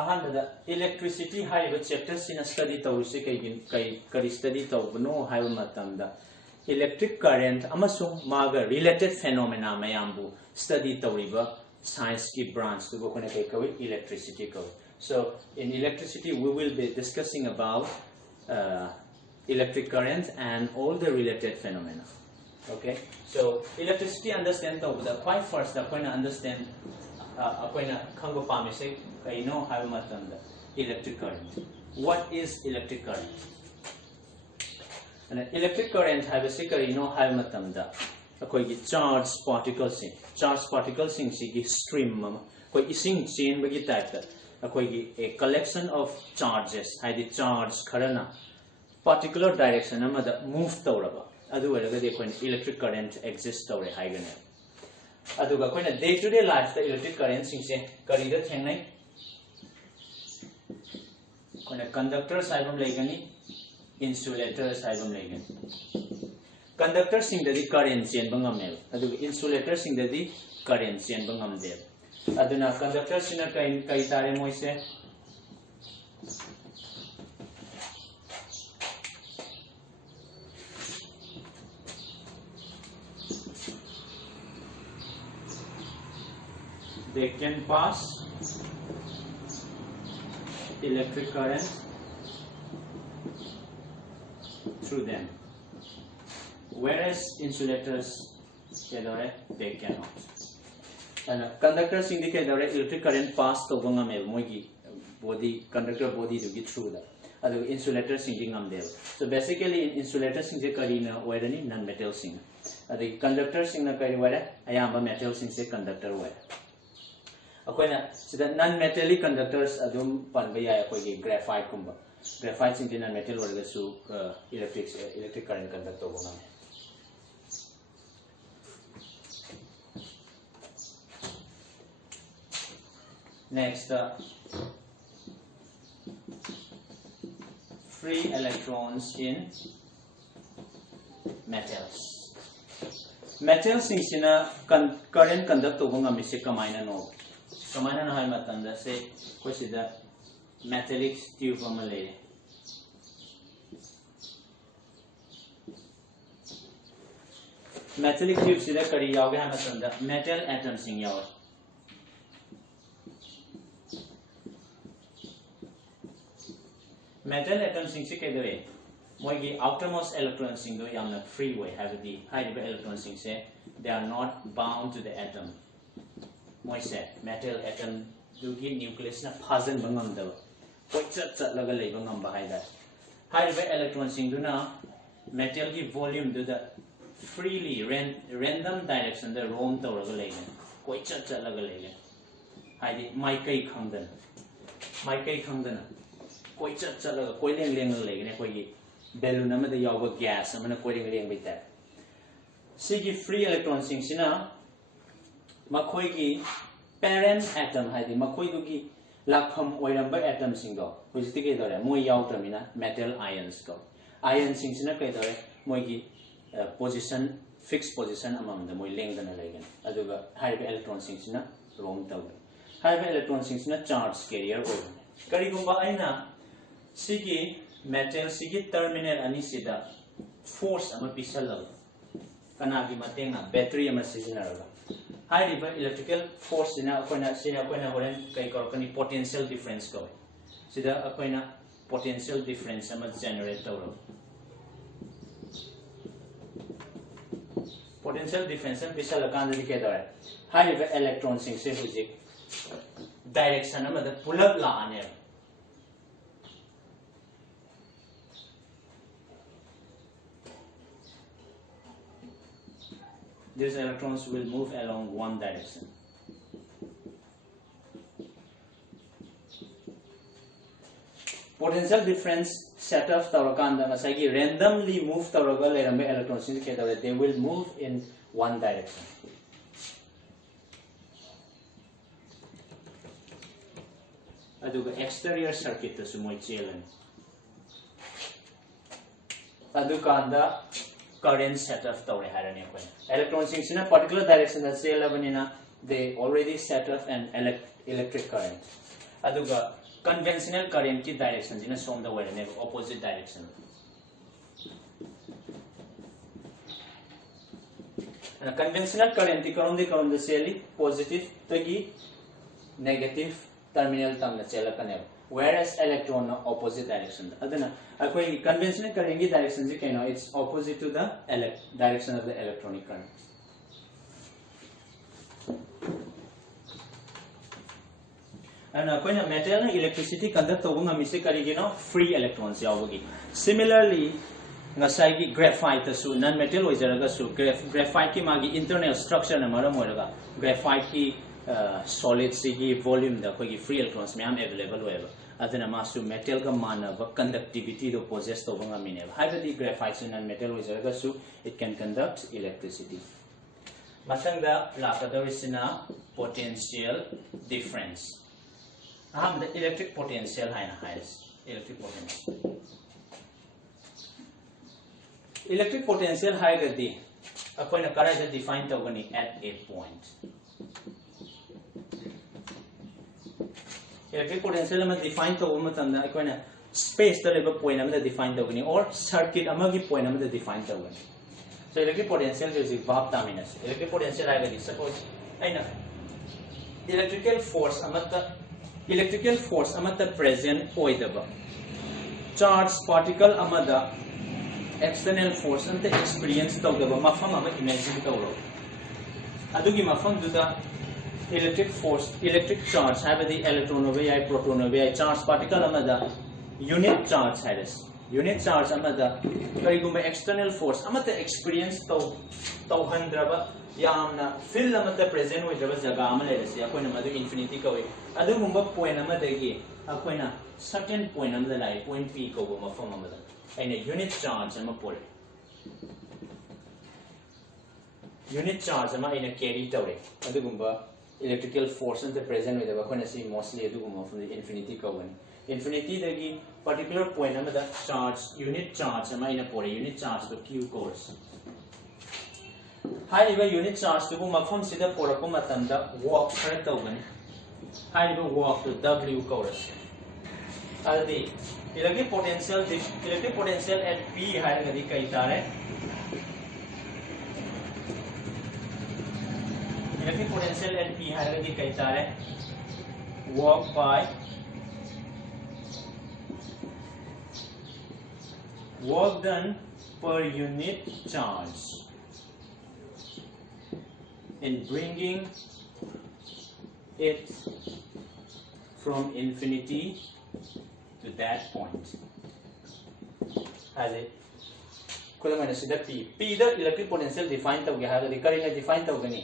ahanbada electricity haiba chapter sina study tawruse kai study tawbno haiba matamda electric current amasung maga related phenomena mayambu study tawriba science ki branch to go kai kawi electricity ko. So in electricity we will be discussing about electric current and all the related phenomena. Okay, so electricity understand the quite first the point understand kango pamise kai no have matanda electric current. What is electric current? And electric current have a sikari no have matanda akoi gi charge particles sing si stream mama koi ising chain bagi type that akoi gi a collection of charges hai the charge kharana particular direction amada move tawraba adu waraga de koi electric current exists tawre haigane aduga koi na day to day life the electric current sing se kari da thengnai koi na conductor saibam laigani insulator saibam laigani conductor sing the current chain bangamel aduga insulator sing the current chain bangamde aduna conductor sina kai tare moise they can pass electric current through them, whereas insulators they cannot. And conductors indicate electric current pass to body conductor body to get through that. Other insulators singing so basically in insulators sing the carina where any non-metal sing. The conductors sing the carina I am a metal sing say conductor where. So the non-metallic conductors adum panbaya akoi graphite kumba. Graphite sing non-metal or so electric current conductor bona. Next, free electrons in metals. Metals in current conductor bona mise kamaina no. Kamaina no hai matanda se consider metallic tube amale. Metallic tube sida kari yaoge hai matanda metal atoms sing yaw. Metal atoms sing se kedore moigi outermost electrons sing do yamna free way have the high electrons sing se they are not bound to the atom. Moise metal atom dugi nucleus na phajan bangam da koi chat laga lei bangam ba hai da high electrons sing do na metal ki volume do da freely random direction the roam tawraga lei koi chat laga lei hai di mai kai khangdana koi chat laga koi leng lei ne koi balloon amada yawa gas amana koi leng bai ta sigi free electrons sing sina makoi ki parent atom hai di makoi du ki lakham oiramba atom sing do hojiti ke dore moi yaw tamina metal ions ko ion sing sina ke dore moi ki position fixed position among the moi leng dana legen aduga high electron sing sina roam taw high electron sing sina charge carrier oi kari gumba aina sigi metal sigi terminal ani sida force ama pisal kana gi matenga battery ama siginaraga high electrical force ina koina horen kai korkani potential difference ko sida koina potential difference ama generate tawro potential difference and pisal kan di ke dare high electron sing se hujik direction ama da pull up la ane these electrons will move along one direction. Potential difference set of Taurakanda Masagi randomly move Tauraga electrons indicator they will move in one direction. Aduga exterior circuit to Sumoy Chilen. Adukanda current set of Taure Harani. Electrons in a particular direction that they already set off an electric current. Aduga conventional current की direction जिना सोम द वैरने opposite direction conventional current की करों दे सेली positive तकी negative terminal तंग चेला कने whereas electron na opposite direction adana akoi conventional current की direction ji kaino it's opposite to the direction of the electronic current and akoi na metal na electricity conduct tobu ngami se kari gino free electrons yawagi similarly ngasai ki graphite su non metal oijaraga su graphite ki magi internal structure na maram oiraga graphite ki solid sigi volume da koi free electrons myam available hoeba adana masu metal ga manaba conductivity do possess to banga mine haibadi graphite su non metal oijaraga su it can conduct electricity masangda lakadawisina potential difference the electric potential haina highest electric potential electric potential high gadi akoina karaja define tawgani at a point electric potential ama define tawba matamda akoina space da leba point ama define tawgani or circuit ama gi point ama define tawgani so electric potential is verb terminus electric potential high gadi suppose aina electrical force amata present oidaba charge particle amada external force ante experience tawdaba mafam ama imagine tawro adugi mafam duda electric charge habadi electron over ai proton over ai charge particle amada unit charge hadas unit charge amada karigumba external force amata experience tawhandraba yamna fill amata present oidaba jaga ama lerasi akoina madu infinity kawi adugumba point amadagi akoina certain point amada lai point p ko mafam amada aina unit charge ama pole unit charge ama aina carry tawre adugumba electrical force and the present with the akoina see mostly adugumba from the infinity kawani infinity dagi particular point amada charge unit charge ama aina pole unit charge to q course high unit charge to mafam sida pole ko matamda walk khara tawgani high walk to w course aldi electric potential at p higher gadi kai tare electric potential at p higher gadi kai tare walk by work done per unit charge in bringing it from infinity to that point. Has it? Kulamana sida P. P the electric potential defined tawge ha the current define tawgani.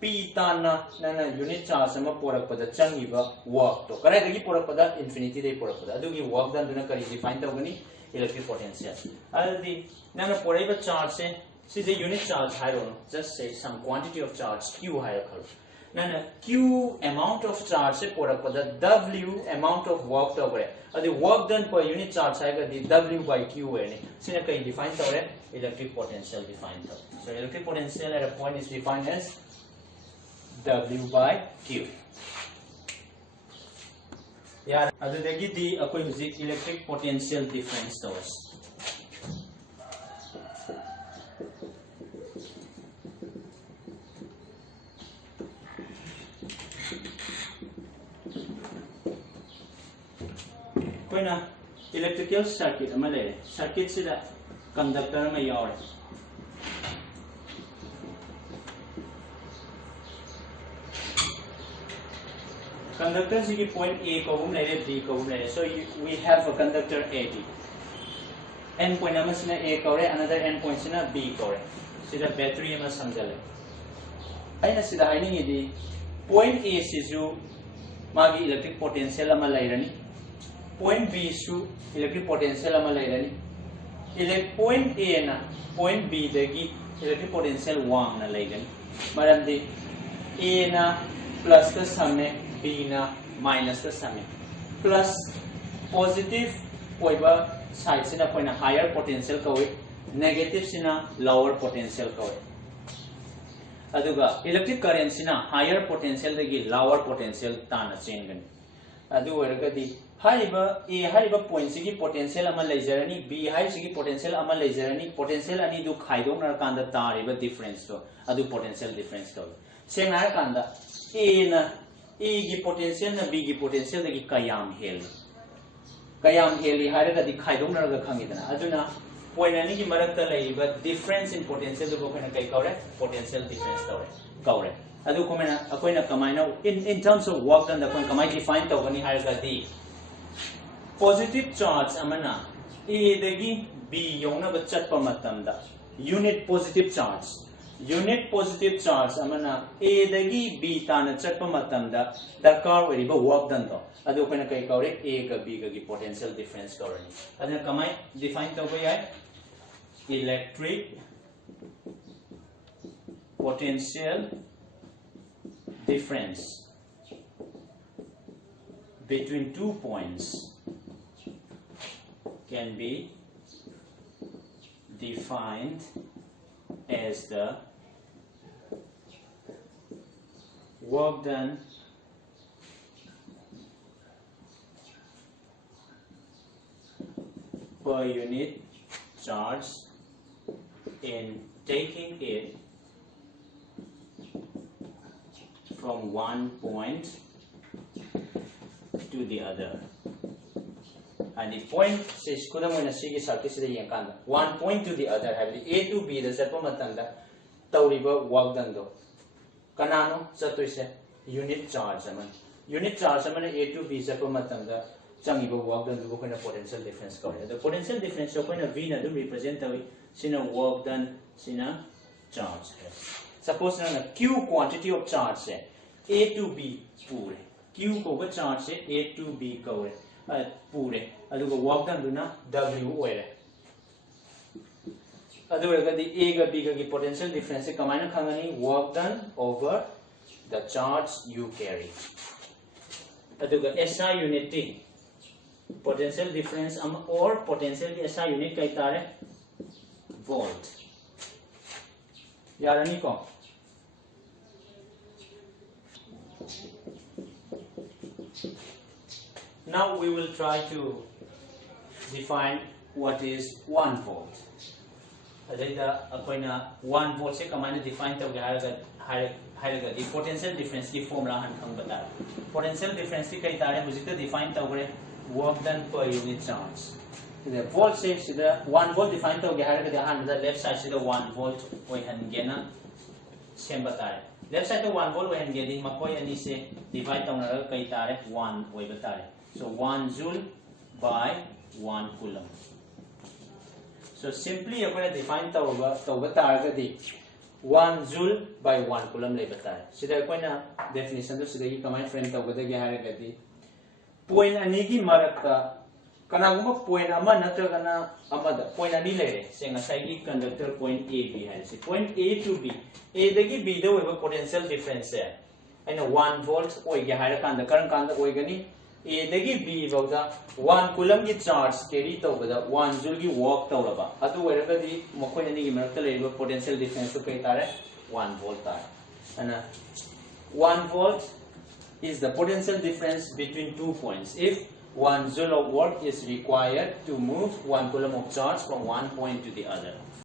P tana nana unit charge ama porakpada changiba work to. Correct gi porakpada infinity de porakpada. Adugi work done duna kari define tawgani electric potential. Aldi nana poraiba charge se see the unit charge higher just say some quantity of charge q higher kharu. Nana q amount of charge se porakpada w amount of work tawre. The work done per unit charge haiga the w by q ene sina kai define tawre electric potential define taw so electric potential at a point is defined as w by q yaar adudagi di akoi music electric potential difference taws koina electrical circuit ama le circuit sida conductor ma yaure conductor sigi point a ko bum le b ko bum le so we have a conductor ad end point ama sina a kore another end point sina b kore sida battery ama samjale aina sida haini di point a sisu magi electric potential ama lairani point B su electric potential ama lairani point A na point B dagi electric potential 1 na laigani maramdi A na plus ka same B na minus ka same plus positive oiba side sina koina higher potential kawi negative sina lower potential kawi aduga electric current sina higher potential dagi lower potential tana change gani adu oiragadi haiba a haiba point sigi potential ama lejarani b hai sigi potential ama lejarani potential ani du khaidongnar kanda tariba difference to adu potential difference to sengar kanda a na a gi potential na b gi potential dagi kayam heli haragadi khaidongnar ga khangidana aduna point ani gi marakta laiba difference in potential du ko kai kaure potential difference tawre kaure adu komena akoina kamaina in terms of work done the point kamai define tawani haragadi positive charge amana a dagi b yongna ba chatpa matamda unit positive charge amana a dagi b tana chatpa matamda darkar weriba work done do adu koina kai kaure a ga b ga gi potential difference kaurani aduna kamai define tawba yai electric potential difference between 2 points can be defined as the work done per unit charge in taking it from one point to the other. And the point says, one point to the other, have the A to B, the Sepamatanda, Tauriba, work done though. Kanano, Satoise, unit charge. Unit charge, A to B, Sepamatanda, Changiba, work done, the potential difference. The potential difference, so when a V represent Sina work done, Sina charge. Suppose Q quantity of charge say A to B pure. Q ko charge say A to B pure. Aduga work done duna W oire. Aduga the A ga B ga potential difference kamaina khangani work done over the charge you carry. Aduga SI unit T potential difference or potential SI unit kai tare volt. Yarani ko. Now we will try to define what is 1 volt. Adayda akoina 1 volt se kamana define tawge haraga the potential difference ki formula han khang bata. Potential difference ki kai tare hujikta define tawgre work done per unit charge. The volt se sida 1 volt define tawge haraga the han the left side sida 1 volt oi han gena sem bata. Left side to 1 volt oi han gedi makoi ani se divide tawna kai tare 1 oi bata. So 1 joule by 1 coulomb. So simply you are going to define the 1 joule by 1 coulomb. So there is a definition of the command frame point anigi maraka kanaguma point ama natragana amada point ani lere senga saigi conductor point A B has point A to B A dagi B the weba potential difference hai and 1 volt oi ge hara kanda current kanda oi gani A dagi B bauda 1 coulomb ki charge carry tawbada 1 joule ki work tawraba adu weragadi mokoi ani gi marakta leba potential difference to kai tare 1 volt tare ana 1 volt is the potential difference between 2 points if 1 joule of work is required to move 1 coulomb of charge from one point to the other.